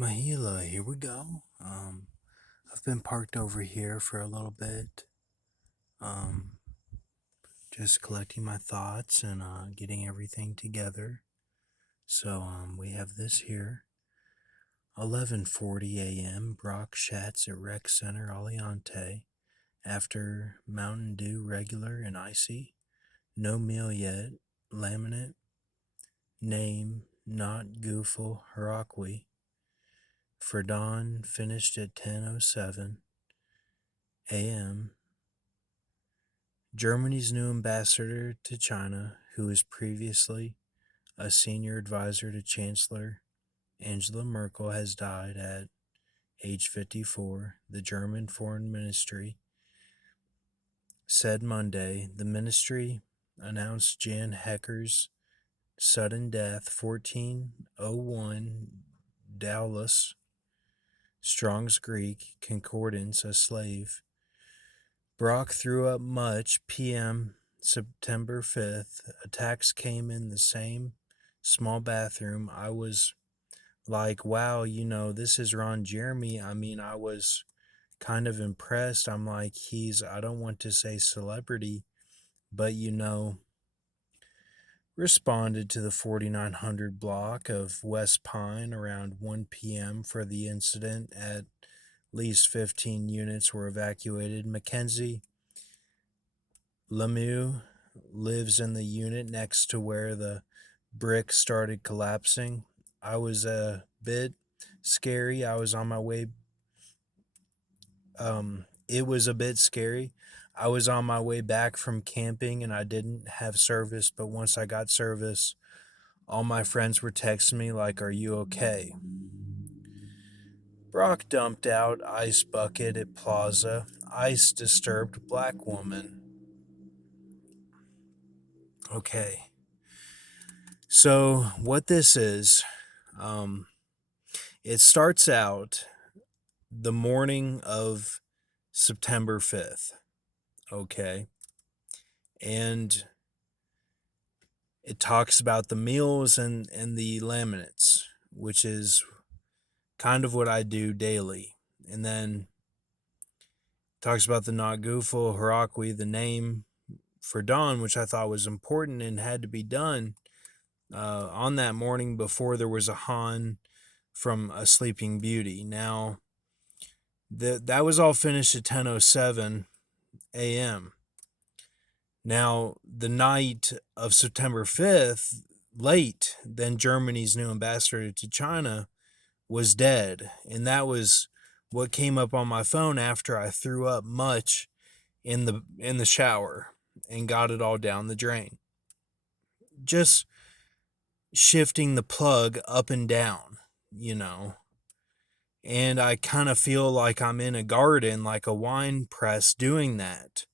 Mahila, here we go. I've been parked over here for a little bit, um, just collecting my thoughts and getting everything together. So we have this here, 11:40 a.m. Brock Schatz at Rec Center Aliante. After Mountain Dew regular and icy, no meal yet. Laminate name not Goofle Harakwi. For dawn finished at 10:07 a.m. Germany's new ambassador to China, who was previously a senior advisor to Chancellor Angela Merkel, has died at age 54. The German Foreign Ministry said Monday. The ministry announced Jan Hecker's sudden death, 1401 Doulos, Strong's Greek Concordance, a slave. Brock threw up much. PM September 5th. Attacks came in the same small bathroom. I was like, wow, this is Ron Jeremy. I was kind of impressed. I'm like, I don't want to say celebrity, but responded to the 4900 block of West Pine around 1 p.m. for the incident. At least 15 units were evacuated. Mackenzie Lemieux lives in the unit next to where the brick started collapsing. I was a bit scary. I was on my way. It was a bit scary. I was on my way back from camping and I didn't have service, but once I got service, all my friends were texting me like, "Are you okay?" Brock dumped out ice bucket at plaza. Ice disturbed black woman. Okay. So what this is, it starts out the morning of September 5th. Okay. And it talks about the meals and the laminates, which is kind of what I do daily. And then talks about the not Goofle Harakwi, the name for dawn, which I thought was important and had to be done on that morning before there was a Han from A Sleeping Beauty. Now, that was all finished at 10:07 a.m. Now, the night of September 5th, late, then Germany's new ambassador to China was dead. And that was what came up on my phone after I threw up much in the shower and got it all down the drain. Just shifting the plug up and down, And I kind of feel like I'm in a garden, like a wine press, doing that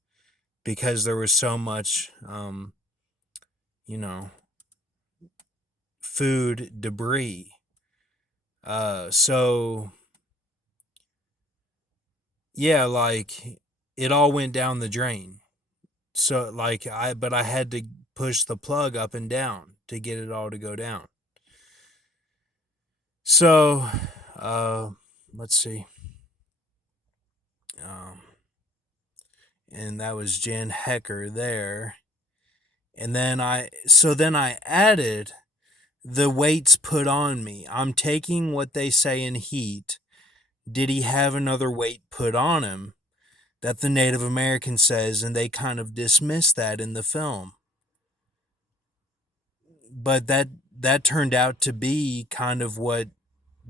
because there was so much, food debris. So yeah, like it all went down the drain. So but I had to push the plug up and down to get it all to go down. So, let's see. And that was Jan Hecker there. And then I added the weights put on me. I'm taking what they say in heat. Did he have another weight put on him that the Native American says? And they kind of dismiss that in the film. But that turned out to be kind of what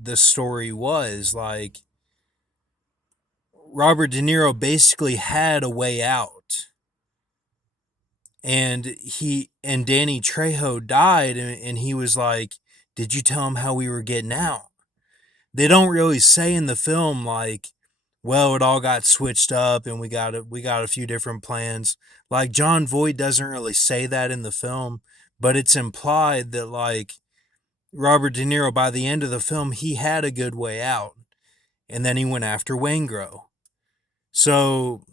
the story was. Like, Robert De Niro basically had a way out. And Danny Trejo died, and he was like, "Did you tell him how we were getting out?" They don't really say in the film like, well, it all got switched up and we got a few different plans. Like, John Voight doesn't really say that in the film, but it's implied that, like, Robert De Niro, by the end of the film, he had a good way out, and then he went after Waingro. So,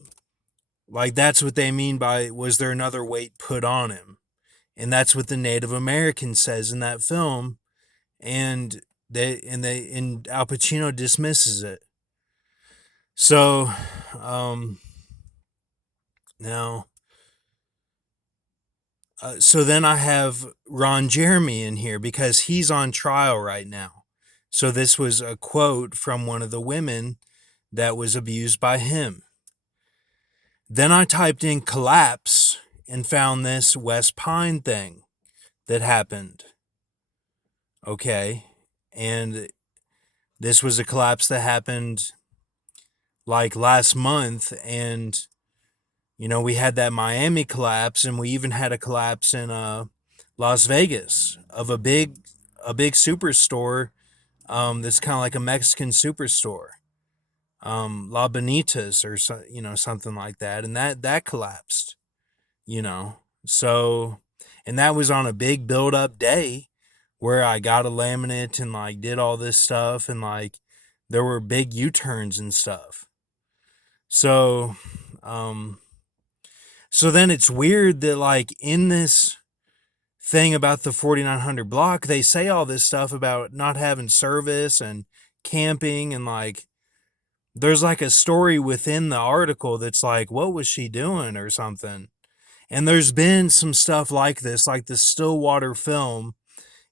like, that's what they mean by, was there another weight put on him? And that's what the Native American says in that film. And And Al Pacino dismisses it. So, now, so then I have Ron Jeremy in here because he's on trial right now. So this was a quote from one of the women that was abused by him. Then I typed in collapse and found this West Pine thing that happened. Okay. And this was a collapse that happened like last month. And, we had that Miami collapse, and we even had a collapse in Las Vegas of a big superstore that's kind of like a Mexican superstore. La Bonitas or something like that, and that collapsed. So, and that was on a big build up day where I got a laminate and like did all this stuff, and like there were big U-turns and stuff. So, so then it's weird that like in this thing about the 4900 block, they say all this stuff about not having service and camping, and like there's like a story within the article that's like, what was she doing or something? And there's been some stuff like this, like the Stillwater film.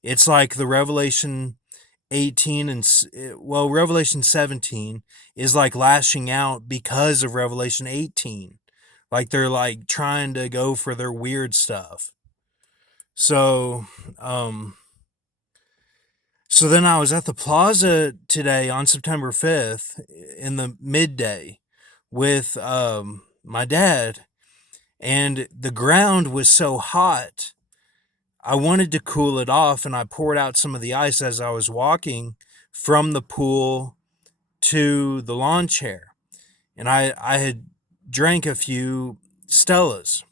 It's like the Revelation 18 and, well, Revelation 17 is like lashing out because of Revelation 18. Like they're like trying to go for their weird stuff. So, so then I was at the plaza today on September 5th in the midday with my dad, and the ground was so hot. I wanted to cool it off, and I poured out some of the ice as I was walking from the pool to the lawn chair. And I had drank a few Stellas.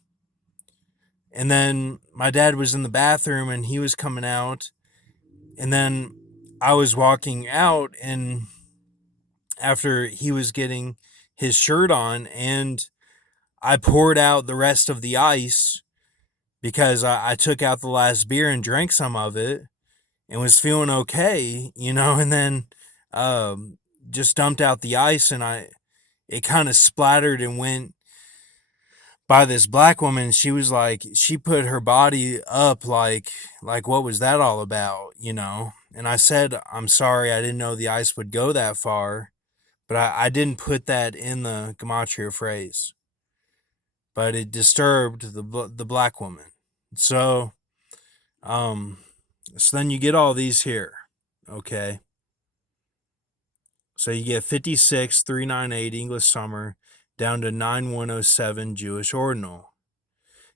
And then my dad was in the bathroom and he was coming out. And then I was walking out, and after he was getting his shirt on, and I poured out the rest of the ice because I took out the last beer and drank some of it and was feeling okay, and then just dumped out the ice, and it kind of splattered and went by this black woman. She was like, she put her body up like what was that all about? And I said, I'm sorry, I didn't know the ice would go that far, but I didn't put that in the gematria phrase, but it disturbed the black woman. So so then you get all these here, okay? So you get 56,398 English Summer down to 9107 Jewish Ordinal.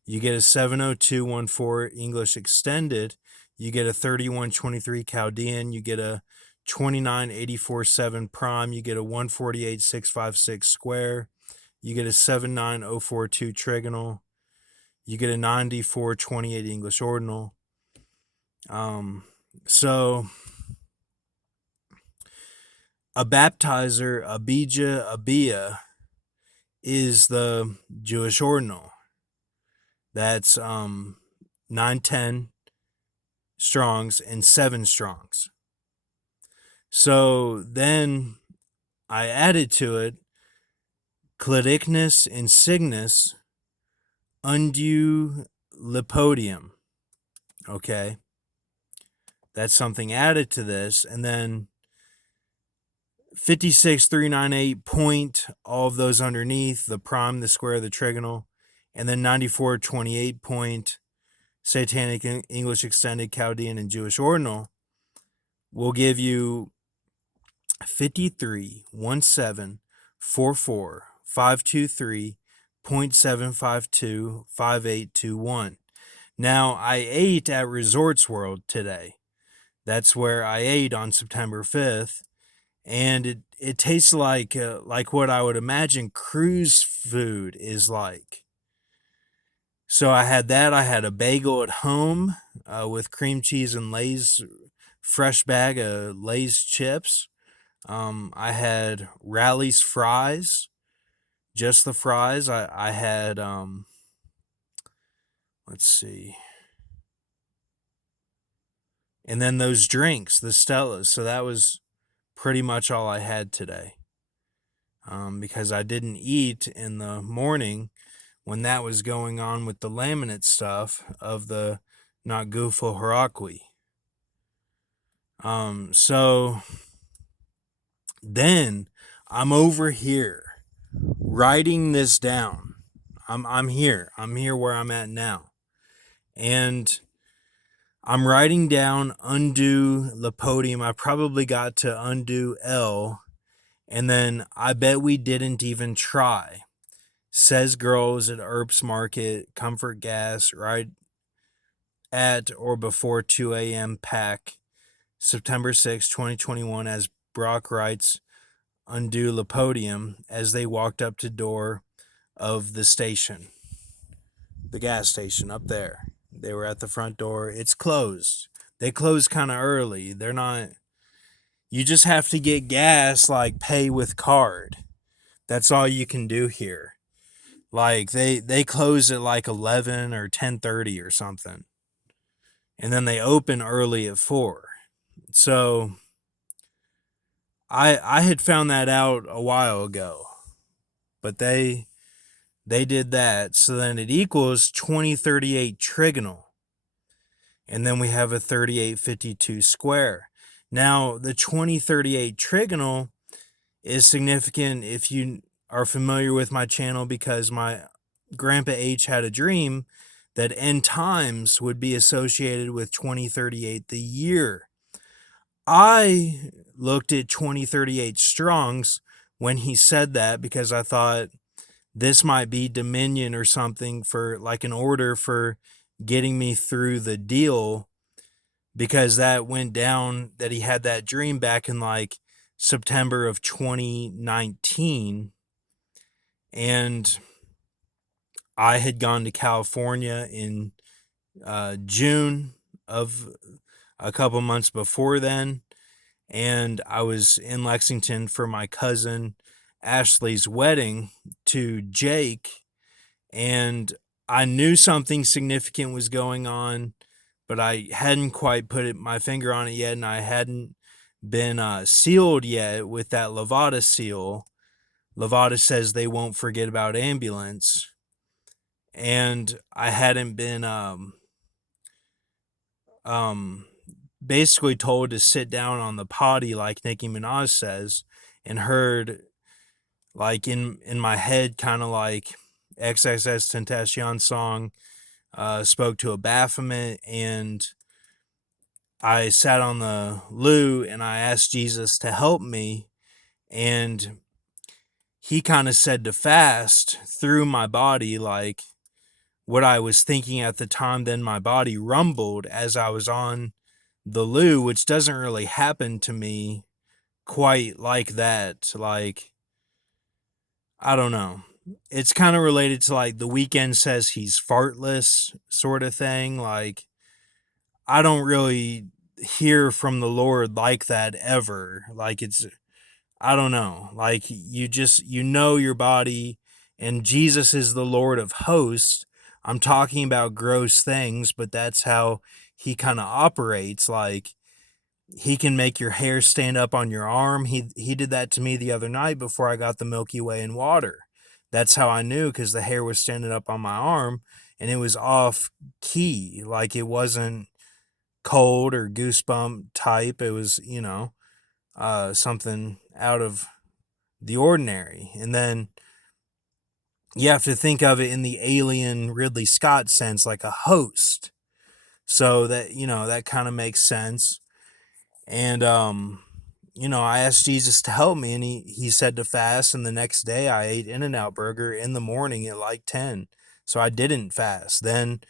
You get a 70214 English Extended. You get a 3123 Chaldean. You get a 29847 Prime. You get a 148656 Square. You get a 79042 Trigonal. You get a 9428 English Ordinal. So a baptizer, abijah, abia, is the Jewish ordinal. That's 910 strongs and 7 strongs. So then I added to it Clydicnus insignis undue lipodium. Okay. That's something added to this. And then 56,398 point, all of those underneath, the prime, the square, the trigonal, and then 9428 point, Satanic English Extended, Chaldean, and Jewish Ordinal will give you 53,174,44523.7525821. Now, I ate at Resorts World today. That's where I ate on September 5th. And it tastes like what I would imagine cruise food is like. So I had that. I had a bagel at home with cream cheese and Lay's, fresh bag of Lay's chips. I had Rally's fries, just the fries. I had, let's see. and then those drinks, the Stellas. So that was pretty much all I had today. Because I didn't eat in the morning when that was going on with the laminate stuff of the not Gufo Harakwi. So then I'm over here writing this down. I'm here. I'm here where I'm at now. And I'm writing down undo the podium. I probably got to undo L. And then I bet we didn't even try. Says girls at Earps Market, Comfort Gas, right at or before 2 a.m. pack, September 6, 2021, as Brock writes, undo the podium as they walked up to door of the station, the gas station up there. They were at the front door. It's closed. They close kind of early. They're not, you just have to get gas, like pay with card. That's all you can do here. Like they close at like 11 or 10:30 or something. And then they open early at 4. So I had found that out a while ago. But they did that. So then it equals 2038 trigonal. And then we have a 3852 square. Now, the 2038 trigonal is significant if you are familiar with my channel, because my Grandpa H had a dream that end times would be associated with 2038, the year. I looked at 2038 Strongs when he said that, because I thought this might be Dominion or something, for like an order for getting me through the deal, because that went down, that he had that dream back in like September of 2019. And I had gone to California in June of a couple months before then. And I was in Lexington for my cousin Ashley's wedding to Jake. And I knew something significant was going on, but I hadn't quite put my finger on it yet. And I hadn't been sealed yet with that Levada seal. Levada says they won't forget about ambulance. And I hadn't been basically told to sit down on the potty like Nicki Minaj says, and heard like in my head kind of like XXS Tentacion song spoke to a Baphomet. And I sat on the loo and I asked Jesus to help me, and he kind of said to fast through my body, like what I was thinking at the time. Then my body rumbled as I was on the loo, which doesn't really happen to me quite like that. Like, I don't know. It's kind of related to like The Weeknd says he's fartless sort of thing. Like, I don't really hear from the Lord like that ever. Like, it's, I don't know. Like, you just, you know your body, and Jesus is the Lord of hosts. I'm talking about gross things, but that's how he kind of operates. Like, he can make your hair stand up on your arm. He did that to me the other night before I got the Milky Way in water. That's how I knew, because the hair was standing up on my arm and it was off key. Like, it wasn't cold or goosebump type. It was, something out of the ordinary. And then you have to think of it in the alien Ridley Scott sense, like a host. So that, that kind of makes sense. And, I asked Jesus to help me, and he said to fast. And the next day I ate In-N-Out Burger in the morning at like 10. So I didn't fast. Then,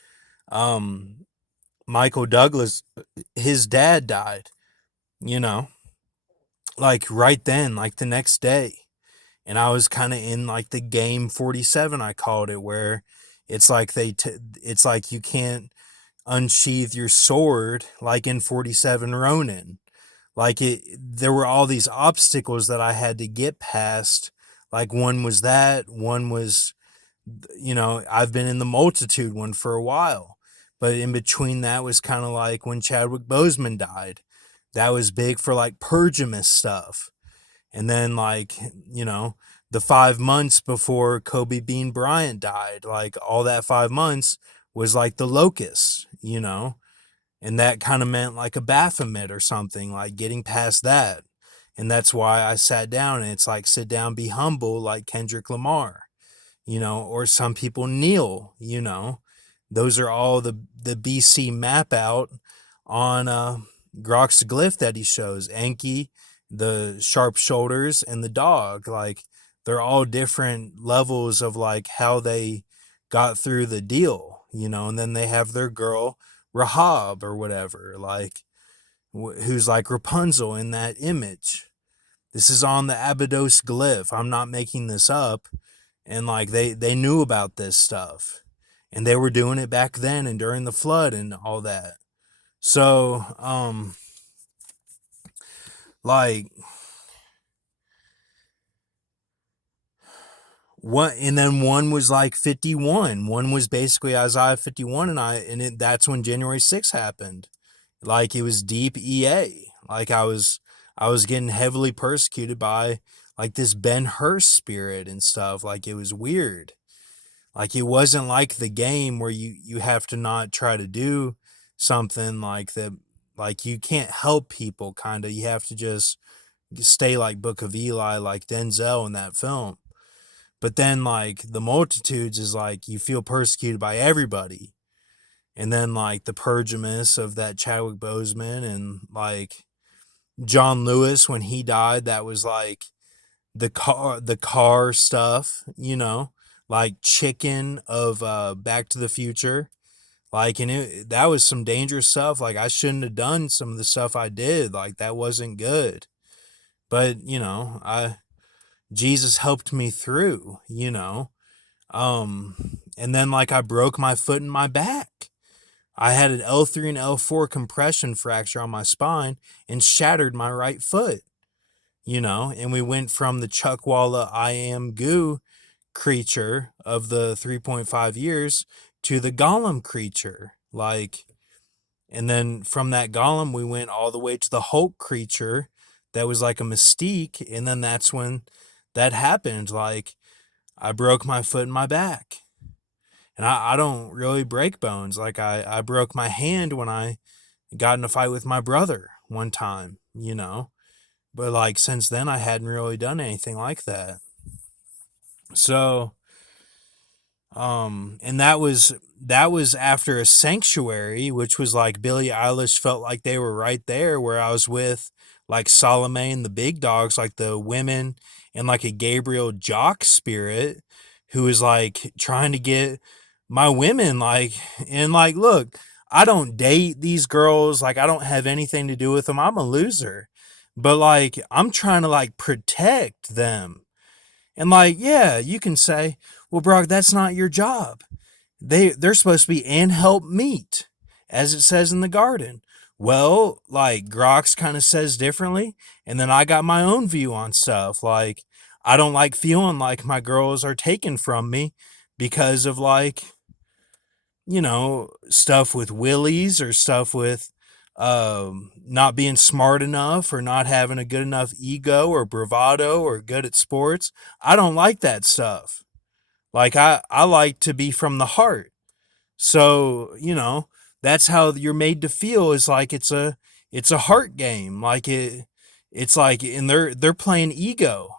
Michael Douglas, his dad died, like right then, like the next day. And I was kind of in like the game 47, I called it, where it's like it's like you can't unsheath your sword like in 47 Ronin. Like, there were all these obstacles that I had to get past. Like, one was that, one was, I've been in the multitude one for a while. But in between that was kind of like when Chadwick Boseman died. That was big for like purgamus stuff. And then like, the 5 months before Kobe Bean Bryant died, like all that 5 months was like the locust. And that kind of meant like a Baphomet or something, like getting past that. And that's why I sat down, and it's like sit down, be humble, like Kendrick Lamar, or some people kneel. Those are all the BC map out on Grok's glyph that he shows. Enki, the sharp shoulders, and the dog. Like, they're all different levels of like how they got through the deal. And then they have their girl Rahab or whatever, like who's like Rapunzel in that image. This is on the Abydos glyph. I'm not making this up. And like they knew about this stuff, and they were doing it back then and during the flood and all that. So like what, and then one was like 51. One was basically Isaiah 51, that's when January 6th happened. Like, it was deep EA. Like, I was getting heavily persecuted by like this Ben-Hur spirit and stuff. Like, it was weird. Like, it wasn't like the game where you have to not try to do something like that. Like, you can't help people, kind of. You have to just stay like Book of Eli, like Denzel in that film. But then, like, the multitudes is like you feel persecuted by everybody. And then, like, the purgamus of that Chadwick Boseman, and like John Lewis when he died, that was like the car stuff, like Chicken of Back to the Future. Like, and that was some dangerous stuff. Like, I shouldn't have done some of the stuff I did. Like, that wasn't good. But, I Jesus helped me through. And then like I broke my foot and my back. I had an L3 and L4 compression fracture on my spine and shattered my right foot. And we went from the Chuckwalla I am goo creature of the 3.5 years to the Golem creature. Like, and then from that Golem, we went all the way to the Hulk creature that was like a Mystique. And then that's when that happened. Like, I broke my foot and my back. And I don't really break bones. Like, I broke my hand when I got in a fight with my brother one time. But like since then, I hadn't really done anything like that. So, and that was after a sanctuary, which was like Billie Eilish felt like they were right there, where I was with like Salome and the big dogs, like the women, and like a Gabriel Jock spirit who was like trying to get my women, like, and like, look, I don't date these girls, like I don't have anything to do with them. I'm a loser. But like I'm trying to like protect them. And like, yeah, you can say, well, Brock, that's not your job. They're supposed to be and help meet, as it says in the garden. Well, like Grox kind of says differently, and then I got my own view on stuff. Like, I don't like feeling like my girls are taken from me because of like, stuff with willies, or stuff with not being smart enough, or not having a good enough ego or bravado or good at sports. I don't like that stuff. Like, I like to be from the heart. So, that's how you're made to feel, is like it's a heart game. Like it's like, and they're playing ego.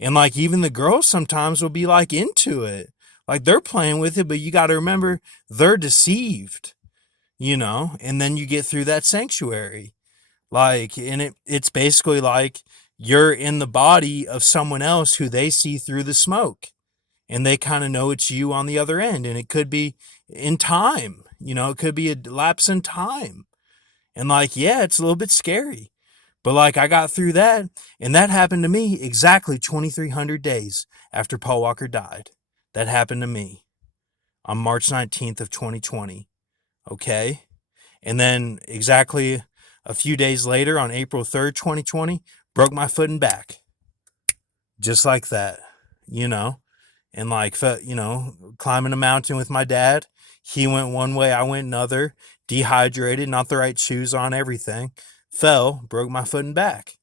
And like even the girls sometimes will be like into it. Like they're playing with it, but you got to remember they're deceived, and then you get through that sanctuary. Like, and it's basically like you're in the body of someone else who they see through the smoke, and they kind of know it's you on the other end. And it could be in time, it could be a lapse in time. And like, yeah, it's a little bit scary. But like I got through that, and that happened to me exactly 2,300 days after Paul Walker died. That happened to me on March 19th of 2020. Okay? And then exactly a few days later, on April 3rd, 2020, broke my foot and back. Just like that, you know? And like, climbing a mountain with my dad. He went one way, I went another. Dehydrated, not the right shoes on, everything. Fell, broke my foot and back.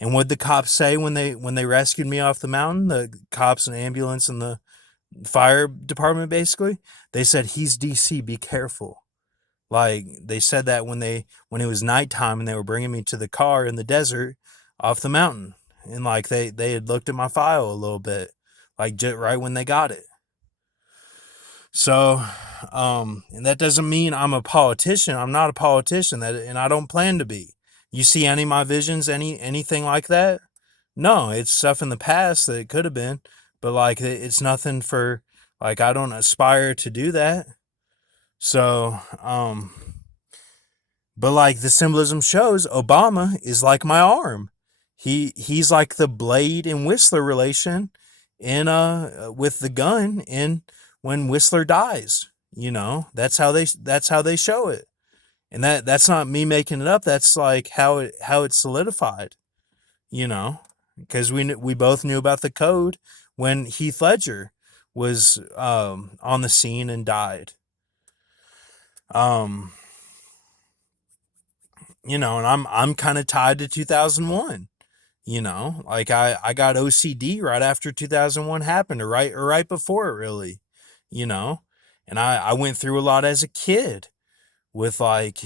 And what'd the cops say when they rescued me off the mountain? The cops and ambulance and the fire department, basically, they said, he's DC, be careful. Like, they said that when it was nighttime and they were bringing me to the car in the desert off the mountain. And like they had looked at my file a little bit, like just right when they got it. So, and that doesn't mean I'm a politician. I'm not a politician, and I don't plan to be. You see any of my visions, anything like that? No, it's stuff in the past that it could have been, but like it's nothing for, like, I don't aspire to do that. So, but like the symbolism shows, Obama is like my arm. He's like the Blade and Whistler relation in with the gun in when Whistler dies. That's how they show it. And that's not me making it up. That's like how it's solidified, you know, because we both knew about the code when Heath Ledger was on the scene and died. Um, and I'm kind of tied to 2001. Like I got OCD right after 2001 happened, or right before it, really. You know, and I went through a lot as a kid with, like,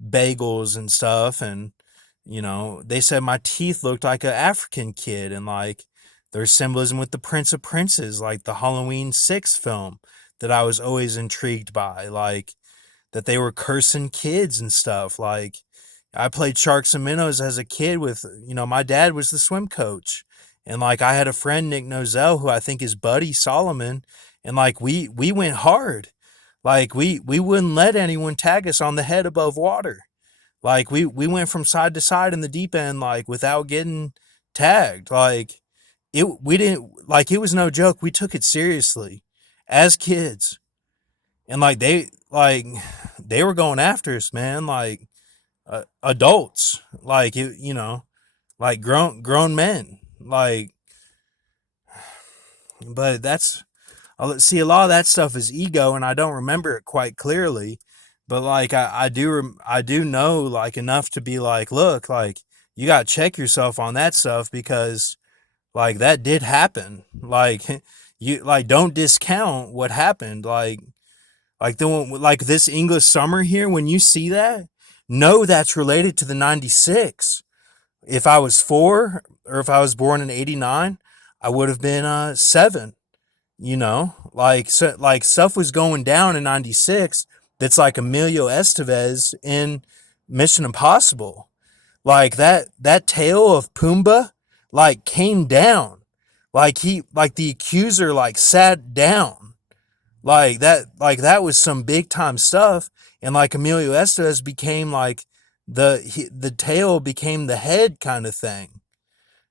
bagels and stuff, and they said my teeth looked like an African kid, and like there's symbolism with the Prince of Princes, like the Halloween 6 film, that I was always intrigued by, like that they were cursing kids and stuff. Like, I played Sharks and Minnows as a kid with, my dad was the swim coach. And like I had a friend, Nick Nozell, who I think is Buddy Solomon, and like we went hard. Like we wouldn't let anyone tag us on the head above water. Like we went from side to side in the deep end, like without getting tagged. Like we didn't, like, it was no joke. We took it seriously as kids. And like they were going after us, man. Like adults, like like grown men, like. But that's, see, a lot of that stuff is ego, and I don't remember it quite clearly. But like I do know, like, enough to be like, look, like, you got to check yourself on that stuff, because like that did happen. Like you, like, don't discount what happened. Like the one, like this English summer here, when you see that, know that's related to the 96. If I was 4, or if I was born in 89, I would have been 7. Like, so, like, stuff was going down in 96 that's like Emilio Estevez in Mission Impossible. Like that tail of Pumbaa, like, came down. Like the accuser, like, sat down. Like that was some big time stuff. And like Emilio Estevez became like the tail became the head kind of thing.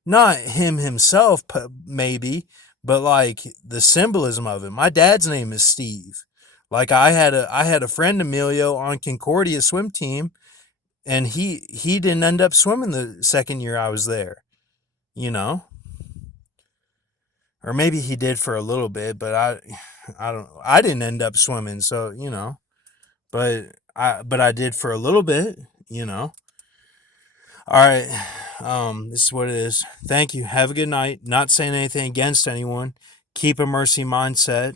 Not him himself, maybe, but like the symbolism of it. My dad's name is Steve. Like I had a friend, Emilio, on Concordia swim team, and he didn't end up swimming the second year I was there. You know, or maybe he did for a little bit, but I didn't end up swimming, so but I did for a little bit. All right. This is what it is. Thank you. Have a good night. Not saying anything against anyone. Keep a mercy mindset.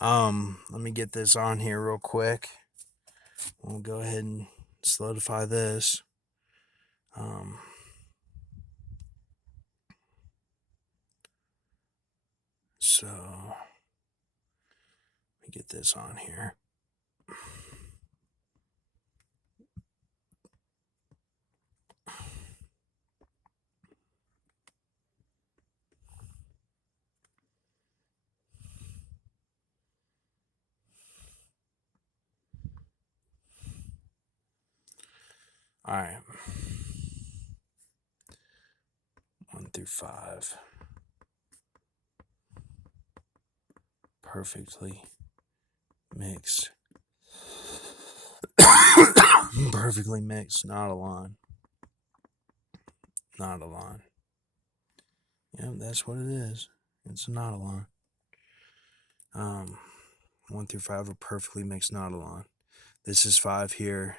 Let me get this on here real quick. We'll go ahead and solidify this. So let me get this on here. All right. 1 through 5. Perfectly mixed. Perfectly mixed. Not a line. Not a line. Yeah, that's what it is. It's not a line. 1 through 5 are perfectly mixed NAUTOLAN. This is 5 here.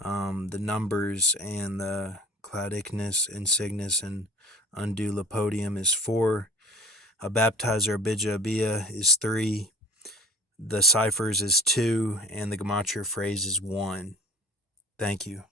The numbers and the cladicnus, insignis, and undue lapodium is 4. A baptizer, abijah, abia is 3. The ciphers is 2, and the gematria phrase is 1. Thank you.